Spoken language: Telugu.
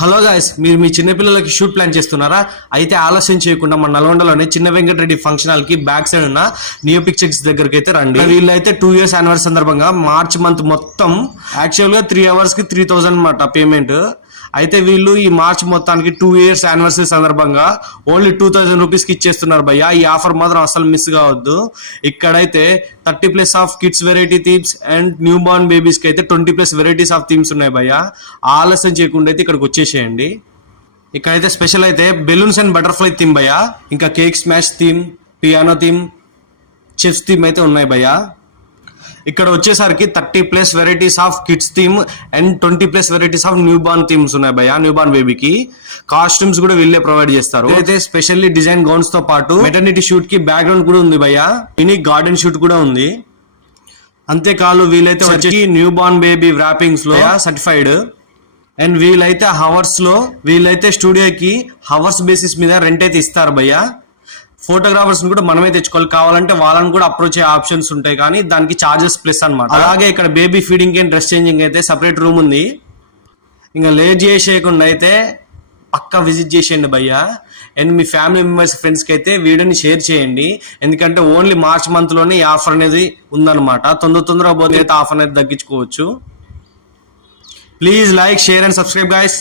హలో గాయస్, మీరు మీ చిన్నపిల్లలకి షూట్ ప్లాన్ చేస్తున్నారా? అయితే ఆలస్యం చేయకుండా మన నల్గొండలోనే చిన్న వెంకటరెడ్డి ఫంక్షన్ హాల్ కి బ్యాక్ సైడ్ ఉన్న నియో పిక్చర్స్ దగ్గరికి అయితే రండి. వీళ్ళైతే 2 years యానివర్సరీ సందర్భంగా మార్చ్ మంత్ మొత్తం యాక్చువల్ గా 3 hours కి 3000 అన్నమాట పేమెంట్. అయితే వీళ్ళు ఈ మార్చ్ మొత్తానికి 2 years యానివర్సరీ సందర్భంగా ఓన్లీ 2000 రూపీస్ కి ఇచ్చేస్తున్నారు భయ్య. ఈ ఆఫర్ మాత్రం అసలు మిస్ కావద్దు. ఇక్కడైతే 30+ of kids variety themes and new born babies కి అయితే 20+ వెరైటీస్ ఆఫ్ థీమ్స్ ఉన్నాయి భయ్య. ఆలస్యం చేయకుండా అయితే ఇక్కడికి వచ్చేసేయండి. ఇక్కడైతే స్పెషల్ అయితే బెలూన్స్ అండ్ బటర్ఫ్లై థీమ్ భయ్య, ఇంకా cake smash theme, piano theme, chefs theme అయితే ఉన్నాయి భయ్య. ఇక్కడ వచ్చేసరికి 30+ varieties of kids theme and 20+ varieties of new born themes ఉన్నాయి భయ్య. న్యూ బార్న్ బేబీకి కాస్ట్యూమ్స్ కూడా వీళ్ళే ప్రొవైడ్ చేస్తారు. అయితే స్పెషల్లీ డిజైన్ గౌన్స్ తో పాటు మెటర్నిటీ షూట్ కి బ్యాక్గ్రౌండ్ కూడా ఉంది భయ్య. మినీ గార్డెన్ షూట్ కూడా ఉంది. అంతేకాదు వీళ్ళైతే వచ్చి న్యూ బార్న్ బేబీ వ్రాపింగ్స్ లో సర్టిఫైడ్. అండ్ వీళ్ళైతే హవర్స్ లో వీళ్ళైతే స్టూడియోకి హవర్స్ బేసిస్ మీద రెంట్ అయితే ఇస్తారు భయ్య. ఫోటోగ్రాఫర్స్ కూడా మనమే తెచ్చుకోవాలి, కావాలంటే వాళ్ళని కూడా అప్రోచ్ అయ్యే ఆప్షన్స్ ఉంటాయి, కానీ దానికి చార్జెస్ ప్లస్ అన్నమాట. అలాగే ఇక్కడ baby feeding and dress changing అయితే సపరేట్ రూమ్ ఉంది. ఇంకా లేట్ చేసేయకుండా అయితే పక్కా విజిట్ చేసేయండి భయ్య. And me family members friends కి అయితే వీడియోని షేర్ చేయండి, ఎందుకంటే ఓన్లీ మార్చ్ మంత్ లోనే ఈ ఆఫర్ అనేది ఉందన్నమాట. తొందరగా పోతే అయితే ఆఫర్ అనేది తగ్గించుకోవచ్చు. Please like, share and subscribe guys.